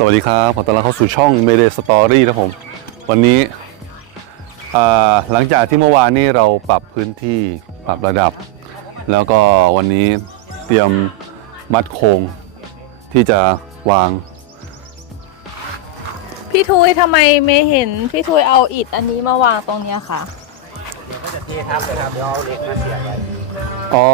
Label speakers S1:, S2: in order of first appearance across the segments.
S1: สวัสดีครับขอต้อนรับเข้าสู่ช่อง Mayday Story นะผม วันนี้อ่าหลังจากที่เมื่อวานนี้เราปรับพื้นที่ปรับระดับ แล้วก็วันนี้เตรียมมัดโครงที่จะวาง
S2: พี่ทุยทำไมไม่เห็นพี่ทุยเอาอิฐอันนี้มาวางตรงเนี้ยค่ะ
S3: เดี๋ยวก็จะเททับเลยครับเดี๋ยวเอาเหล็กมาเสียบไว้
S1: อ๋อ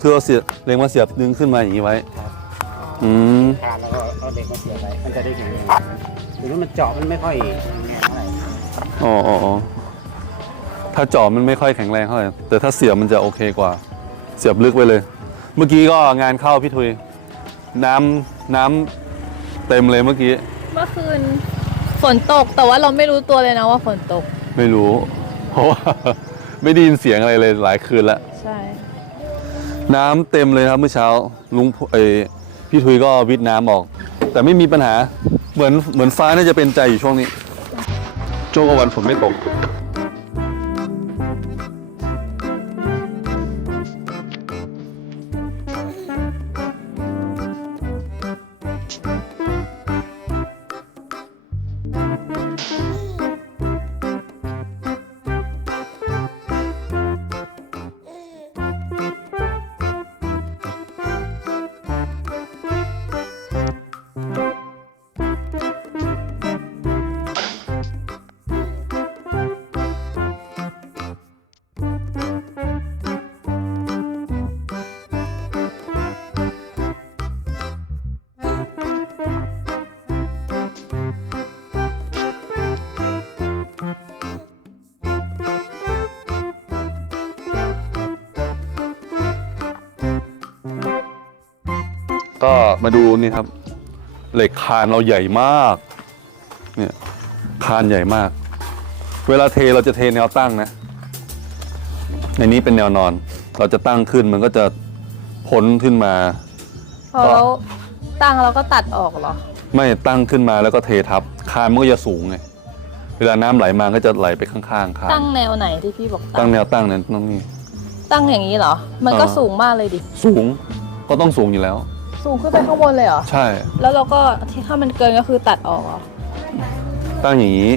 S1: คือเอาเสียบเล็งมาเสียบดึงขึ้นมาอย่างนี้ไว้ อืม
S3: คานแล้วก็เอาเหล็กมาเสียบไว้มันจะได้แข็งแรงหรือว่ามันเจาะมันไม่ค่อยแข็งแรงเท่าไหร่
S1: อ๋ออ๋ออ๋อถ้าเจาะมันไม่ค่อยแข็งแรงเท่าไหร่แต่ถ้าเสียบมันจะโอเคกว่า เสียบลึกไว้เลย เมื่อกี้ก็งานเข้าพี่ทุย น้ำน้ำเต็มเลยเมื่อกี้
S2: เมื่อคืนฝนตกแต่ว่าเราไม่รู้ตัวเลยนะว่าฝนตก
S1: ไม่รู้ เพราะว่า ไม่ได้ยินเสียงอะไรเลยหลายคืนแล้ว
S2: ใช่
S1: น้ำเต็มเลยครับเมื่อเช้าลุงเอย พี่ทุยก็วิทน้ำออก แต่ไม่มีปัญหาเหมือนเหมือนฟ้าน่าจะเป็นใจอยู่ช่วงนี้ โจกวันฝนไม่ตก ก็มาดูนี่ครับ เหล็กคานเราใหญ่มาก เนี่ยคานใหญ่มาก เวลาเทเราจะเทแนวตั้งนะในนี้เป็นแนวนอน เราจะตั้งขึ้นมันก็จะพ้นขึ้นมา
S2: พอเราตั้งเราก็ตัดออกเหรอ
S1: ไม่ตั้งขึ้นมาแล้วก็เททับคานมันก็จะสูงไงเวลาน้ำไหลมาก็จะไหลไปข้างๆคาน
S2: ตั้งแนวไหนที่พี่บอก
S1: ตั้
S2: ตั้
S1: ง
S2: ง
S1: แนวตั้งนั้นต้องนี่
S2: ตั้งอย่างนี้เหรอ มันก็
S1: เออ
S2: สูงมากเลยดิ
S1: สูงก็ต้องสูงอยู่แล้ว
S2: สูงขึ้นไปข้างบนเลยเหรอ
S1: ใช่
S2: แล้วเราก็ที่ถ้ามันเกินก็คือตัดออกเหรอ
S1: ตั้งอย่างนี้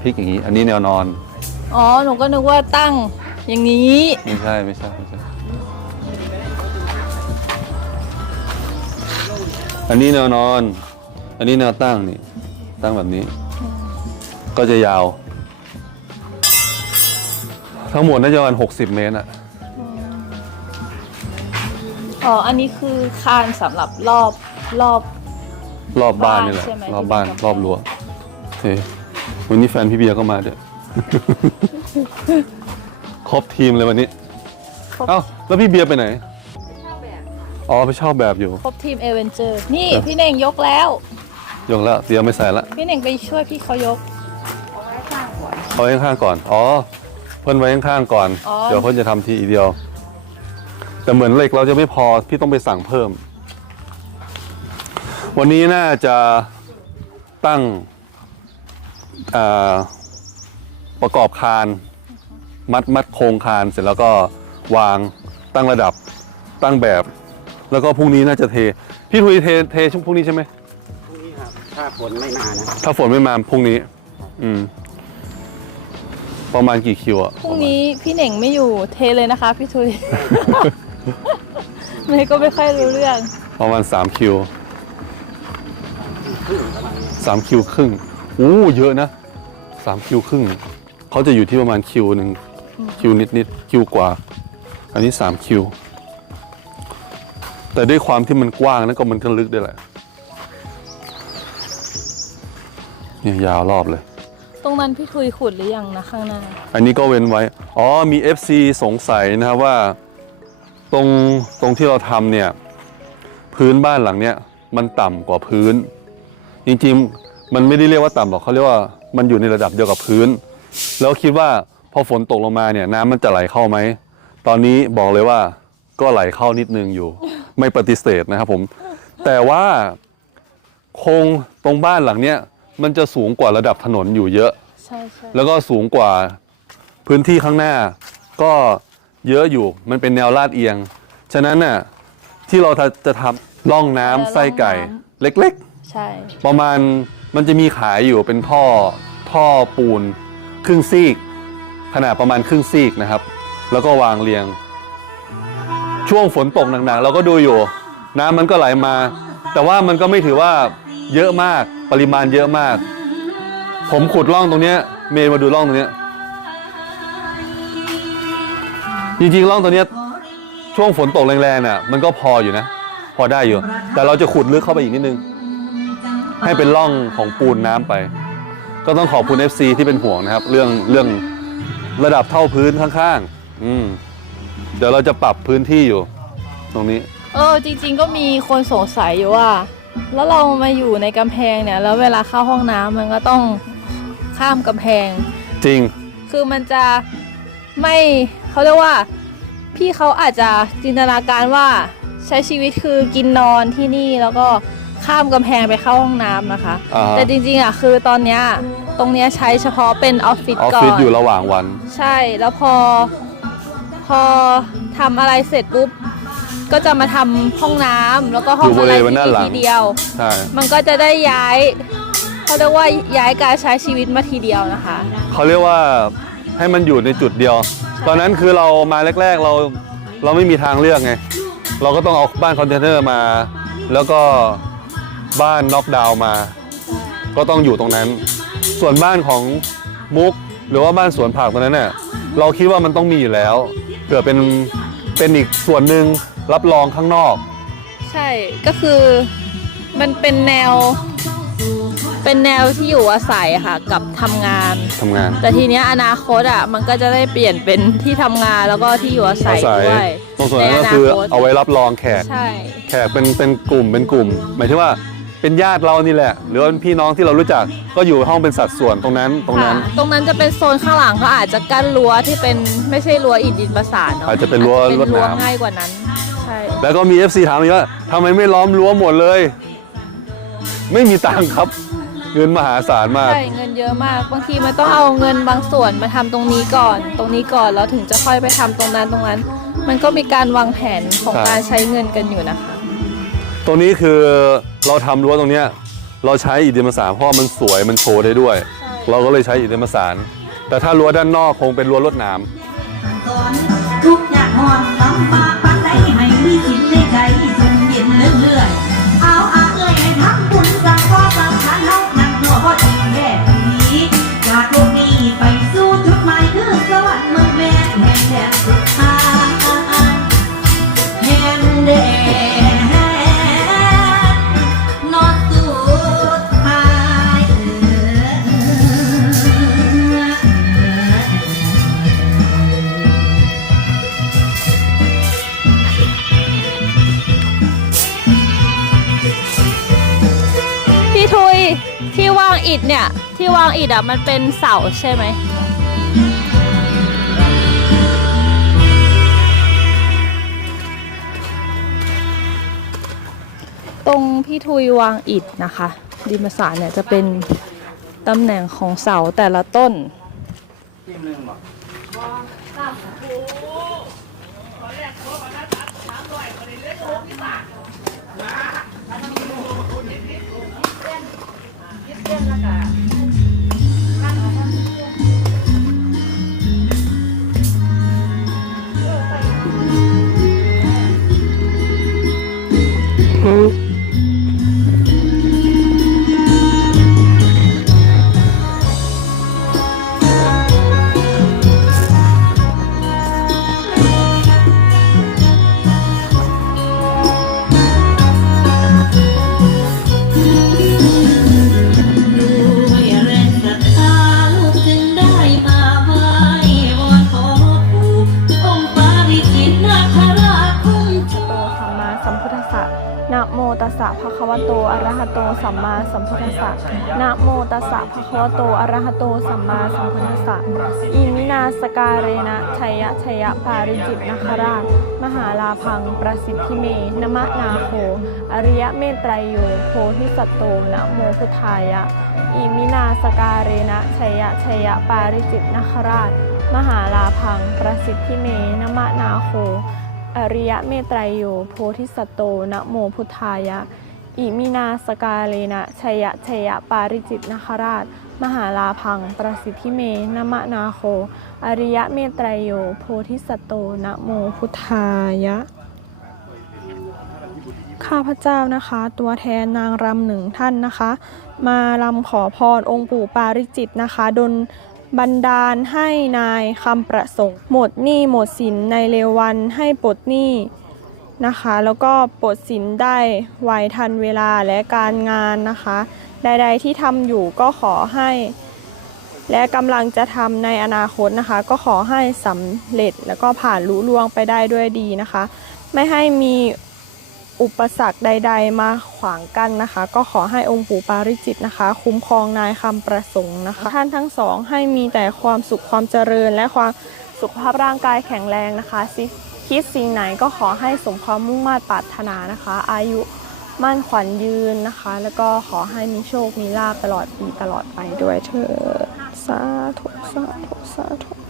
S1: พลิกอย่างนี้ อันนี้แนวนอน
S2: อ๋อ หนูก็นึกว่าตั้งอย่างนี้
S1: ไม่ใช่ไม่ใช่ไม่ใช่ อันนี้แนวนอน อันนี้แนวตั้งนี่ ตั้งแบบนี้ ก็จะยาว ทั้งหมดน่าจะประมาณ60 เมตรอะ
S2: อ๋อ อันนี้คือคานสำหรับรอบรอบ
S1: รอบบ้านนี่แหละ
S2: บ้านใช่ไหม
S1: รอบบ้าน
S2: ที่เป็นกำแพง
S1: รอบรั้วโอเควันนี้แฟนพี่เบียร์ก็มาด้วย ครบทีมเลยวันนี้
S2: ครบ
S1: เอ้าแล้วพี่เบียร์ไปไหนอ๋อไปเช่าแบบอยู่
S2: ครบทีมเอเวนเจอร์ นี่
S1: เออ
S2: พี่เน่งยกแล้ว
S1: ยกแล้วเตรียมไม่ใส่ละ
S2: พี่เน่งไปช่วยพี่เขายก
S1: เอาไว้ข้างๆก่อน อ๋อ เพิ่นไว้ข้างๆก่อน
S2: อ๋อ
S1: เดี๋ยวเพิ่นจะทำทีเดียว แต่เหมือนเหล็กเราจะไม่พอพี่ต้องไปสั่งเพิ่ม วันนี้น่าจะตั้งอ่าประกอบคาน มัดมัดโครงคานเสร็จแล้วก็วางตั้งระดับตั้งแบบ แล้วก็พรุ่งนี้น่าจะเท พี่ทุยเทเทช่วงพรุ่งนี้ใช่ไหม
S3: พรุ่งนี้ครับถ้าฝนไม่มานะ
S1: ถ้าฝนไม่มาพรุ่งนี้ อืม ประมาณกี่คิวอะ
S2: พรุ่งนี้พี่เน่งไม่อยู่เทเลยนะคะ พี่ทุย เมย์ก็ไม่ค่อยรู้เรื่อง
S1: ประมาณสามคิว
S3: ครึ่งประมาณนี้
S1: สามคิวครึ่งอู้เยอะนะสามคิวครึ่งเขาจะอยู่ที่ประมาณคิวหนึ่งคิวนิดนิดๆคิวกว่า อันนี้สามคิว แต่ด้วยความที่มันกว้างนะก็มันก็ลึกได้วยแหละเนี่ยยาวรอบเลย
S2: ตรงนั้นพี่ทุยขุดหรือยังนะข้างหน้า
S1: อันนี้ก็เว้นไว้ อ๋อมี FC สงสัยนะครับว่า ตรงตรงที่เราทำเนี่ยพื้นบ้านหลังเนี่ยมันต่ำกว่าพื้น จริงๆมันไม่ได้เรียกว่าต่ำหรอกเขาเรียกว่ามันอยู่ในระดับเดียวกับพื้น แล้วคิดว่าพอฝนตกลงมาเนี่ยน้ำมันจะไหลเข้าไหมตอนนี้บอกเลยว่าก็ไหลเข้านิดนึงอยู่ ไม่ปฏิเสธนะครับผม แต่ว่าโครงตรงบ้านหลังเนี้ยมันจะสูงกว่าระดับถนนอยู่เยอะ
S2: ใช่ใช่
S1: แล้วก็สูงกว่าพื้นที่ข้างหน้า ก็ เยอะอยู่มันเป็นแนวลาดเอียง ฉะนั้นน่ะที่เราจะทำร่องน้ำไส้ไก่เล็ก
S2: ใช่
S1: ประมาณมันจะมีขายอยู่เป็นท่อท่อปูน ครึ่งซีก ขนาดประมาณครึ่งซีกนะครับ แล้วก็วางเรียง ช่วงฝนตกหนักๆเราก็ดูอยู่ น้ำมันก็ไหลมา แต่ว่ามันก็ไม่ถือว่าเยอะมากปริมาณเยอะมาก ผมขุดร่องตรงเนี้ยเมย์มาดูร่องตรงเนี้ย จริงๆร่องตรงเนี้ยช่วงฝนตกแรงๆน่ะมันก็พออยู่นะ พอได้อยู่ แต่เราจะขุดลึกเข้าไปอีกนิดนึง ให้เป็นร่องของปูนน้ำไป ก็ต้องขอบคุณ FC ที่เป็นห่วงนะครับ เรื่องเรื่องระดับเท่าพื้นข้างๆ อืมเดี๋ยวเราจะปรับพื้นที่อยู่ ตรงนี้
S2: เออจริง ๆ ก็มีคนสงสัยอยู่ว่า แล้วเรามาอยู่ในกำแพงเนี่ย แล้วเวลาเข้าห้องน้ำมันก็ต้องข้ามกำแพง
S1: จริง
S2: คือมันจะไม่ เขาเรียกว่าพี่เขาอาจจะจินตนาการว่าใช้ชีวิตคือกินนอนที่นี่แล้วก็ข้ามกำแพงไปเข้าห้องน้ำนะคะ
S1: อ่าฮะ
S2: แต่จริงๆอะคือตอนเนี้ยตรงเนี้ยใช้เฉพาะเป็นออฟฟิศ
S1: ออฟ
S2: ก่อ
S1: ฟิศ
S2: น
S1: อยู่ระหว่างวัน
S2: ใช่แล้วพอพอทำอะไรเสร็จปุ๊บ ก็จะมาทำห้องน้ำแล้วก็ห้อง
S1: อยู่บ
S2: อะ
S1: ริ
S2: ไร
S1: เวณด้านหลัง
S2: ทีเดียว
S1: ใช่
S2: มันก็จะได้ย้ายเขาเรียกว่าย้ายการใช้ชีวิตมาทีเดียวนะคะ
S1: เขาเรียกว่าให้มันอยู่ในจุดเดียว ตอนนั้นคือเรามาแรก ๆ เราเราไม่มีทางเลือกไง เราก็ต้องเอาบ้านคอนเทนเนอร์มา แล้วก็บ้านน็อกดาวน์มา ก็ต้องอยู่ตรงนั้น ส่วนบ้านของมุกหรือว่าบ้านสวนผักตรงนั้นเนี่ยเราคิดว่ามันต้องมีอยู่แล้วเผื่อเป็นเป็นอีกส่วนหนึ่งรับรองข้างนอก
S2: ใช่ก็คือมันเป็นแนว เป็นแนวที่อยู่อาศัยอะค่ะ กับทำงาน
S1: ทำงาน
S2: แต่ทีเนี้ยอนาคตอะมันก็จะได้เปลี่ยนเป็นที่ทำงานแล้วก็ที่อยู่อาศั
S1: อายศัย
S2: ด้วย
S1: ตรงส่วนนั้นก็คือ
S2: ในอนาคต
S1: เอาไว้รับรองแขก
S2: ใช่
S1: แขกเป็นเป็นกลุ่มเป็นกลุ่ม หมายถึงว่าเป็นญาติเรานี่แหละ หรือว่าเป็นพี่น้องที่เรารู้จักก็อยู่ห้องเป็นสัดส่วนตรงนั้นตรงนั้น
S2: ค่ะตรงนั้นจะเป็นโซนข้างหลังก็อาจจะกั้นรั้วที่เป็นไม่ใช่รั้วอิฐดินประสานเนาะ
S1: อาจจะเป็นรั้ว
S2: อาจจะเป็นรั้ว
S1: รวดน้ำ
S2: ง่ายกว่านั้น ใช่
S1: แล้วก็มี FC ถามอีกว่าทำไมไม่ล้อมรั้วหมดเลย ไม่มีตังค์ครับ เงินมหาศาลมาก
S2: ใช่เงินเยอะมาก บางทีมันต้องเอาเงินบางส่วนมาทำตรงนี้ก่อน ตรงนี้ก่อนแล้วถึงจะค่อยไปทำตรงนั้นตรงนั้น มันก็มีการวางแผนของ
S1: ใช่
S2: การใช้เงินกันอยู่นะคะ
S1: ตรงนี้คือเราทำรั้วตรงเนี้ยเราใช้อิฐดินประสานเพราะว่ามันสวยมันโชว์ได้ด้วย
S2: ใช่
S1: เราก็เลยใช้อิฐดินประสานแต่ถ้ารั้วด้านนอกคงเป็นรั้วลวดหนาม
S4: สอนทุกอย่างหอนลำบากปันใดให้มีสินในใจส่งเย็นเรื่อยๆเอาอาเอ้ยให้ทำบุญสังข้อสังขารเฮานัก
S2: พี่ทุยที่วางอิฐเนี่ย ที่วางอิฐอะมันเป็นเสาใช่ไหม ตรงพี่ทุยวางอิฐนะคะ ดินประสานเนี่ยจะเป็นตำแหน่งของเสาแต่ละต้น
S4: นะ
S5: โมตัสสะภะคะวะโต อะระหะโต สัมมาสัมพุทธัสสะ นะโมตัสสะภะคะวะโต อะระหะโต สัมมาสัมพุทธัสสะ อิมินาสการเรนะชัยยะชัยยะปาริจิตนาคราช มหาลาพัง ประสิทธิเม นมะนาโค อริยเมตไตรโย โพธิสัตโต นะโมพุทธายะ อิมินาสการเรนะชัยยะชัยยะปาริจิตนาคราช มหาลาพัง ประสิทธิเม นมะนาโค อริยเมตไตรโยโพธิสัตโตนะโมพุทธายะ อิมินาสกาเลนะชยะชยะปาริจิตนคราช มหาลาพัง ประสิทธิเมนมะนาโค อริยะเมตไตรโยโพธิสัตโตนะโมพุทธายะข้าพเจ้านะคะ ตัวแทนนางรำหนึ่งท่านนะคะ มารำขอพรองค์ปู่ปาริจิตนะคะดล บันดาลให้นายคำประสงค์ หมดหนี้หมดสินในเร็ววันให้ปลดหนี้นะคะ แล้วก็ปลดสินได้ไวทันเวลาและการงานนะคะ ใด ๆที่ทำอยู่ก็ขอให้ และกำลังจะทำในอนาคตนะคะ ก็ขอให้สำเร็จแล้วก็ผ่านลุล่วงไปได้ด้วยดีนะคะ ไม่ให้มี อุปสรรคใด ๆ มาขวางกั้นนะคะ ก็ขอให้องค์ปู่ปาริจิตนะคะ คุ้มครองนายคำประสงค์นะคะ ท่านทั้งสองให้มีแต่ความสุขความเจริญ และความสุขภาพร่างกายแข็งแรงนะคะสิคิดสิ่งไหนก็ขอให้สมความมุ่งมา่ปรารถนานะคะ อายุมั่นขวัญยืนนะคะ แล้วก็ขอให้มีโชคมีลาภตลอดปีตลอดไปด้วยเถิดสาธุสาธุสาธุ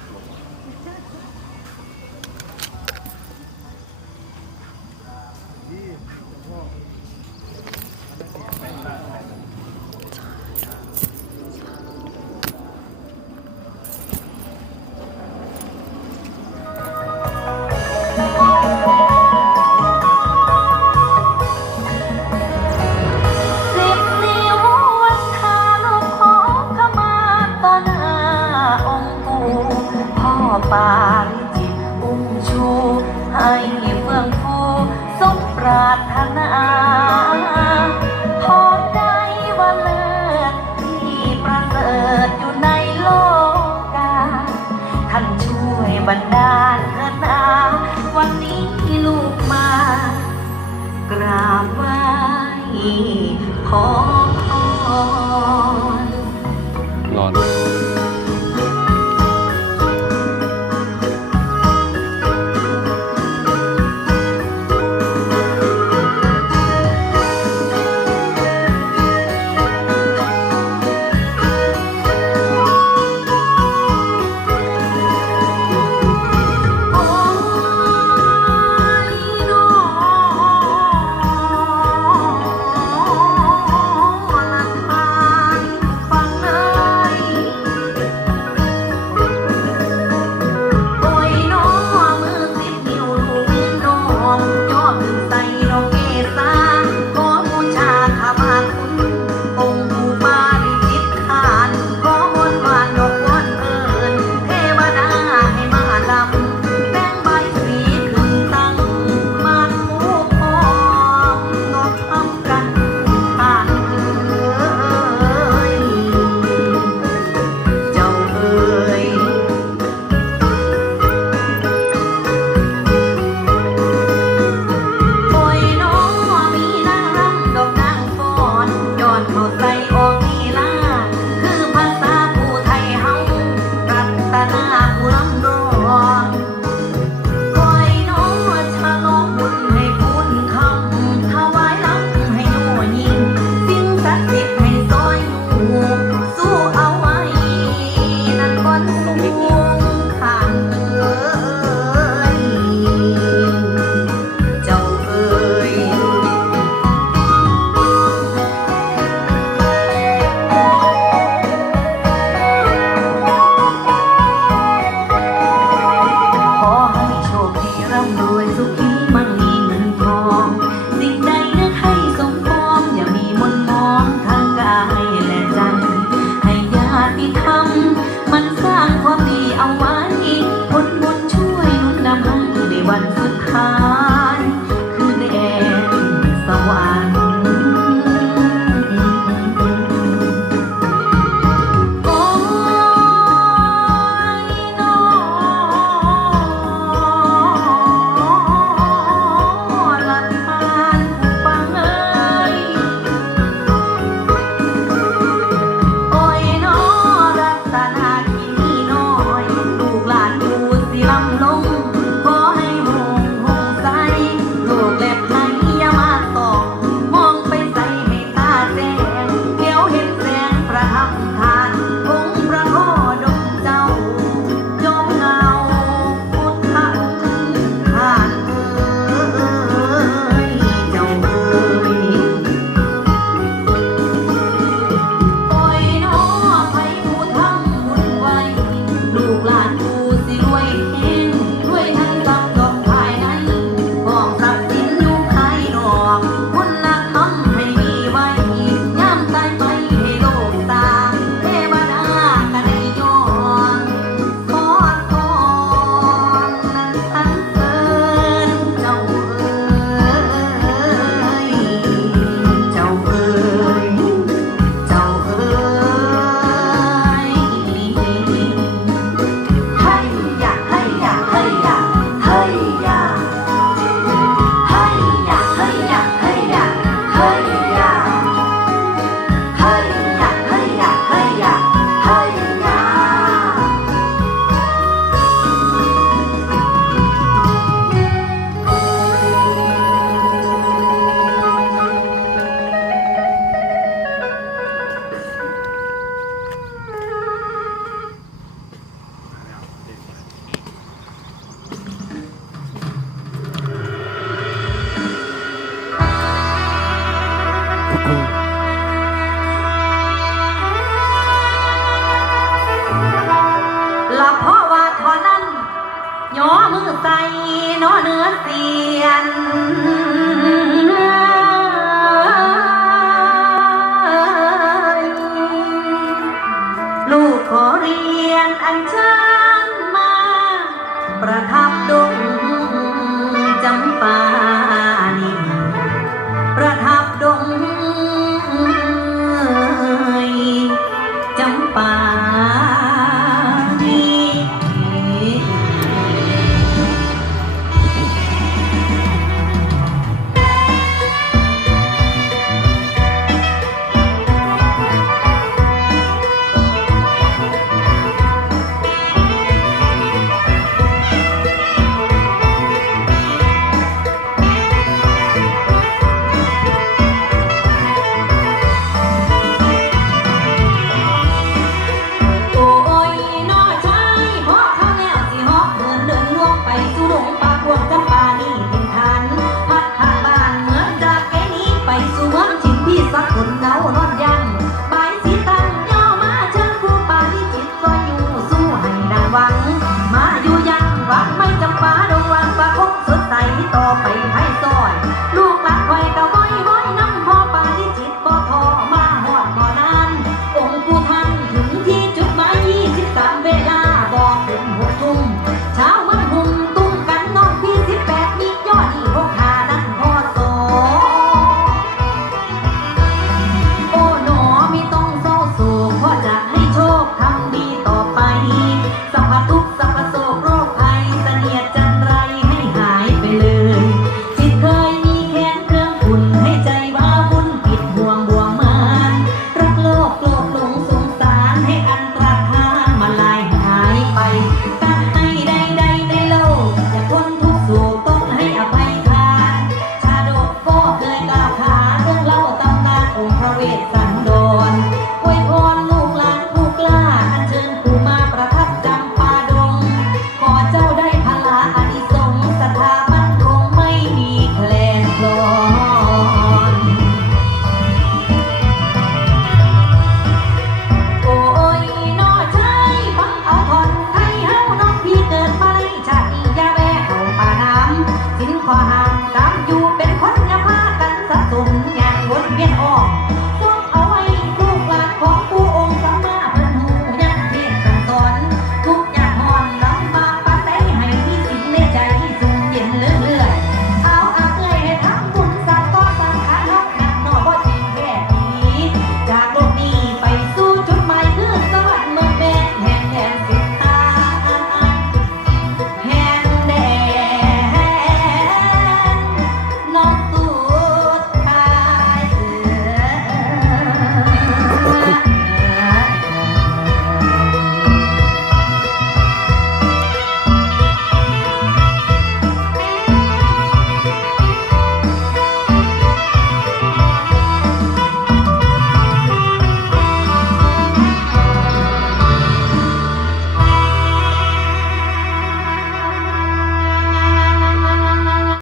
S4: บันดาลเถิดนาวันนี้ลูกมากราบไหว้ขอ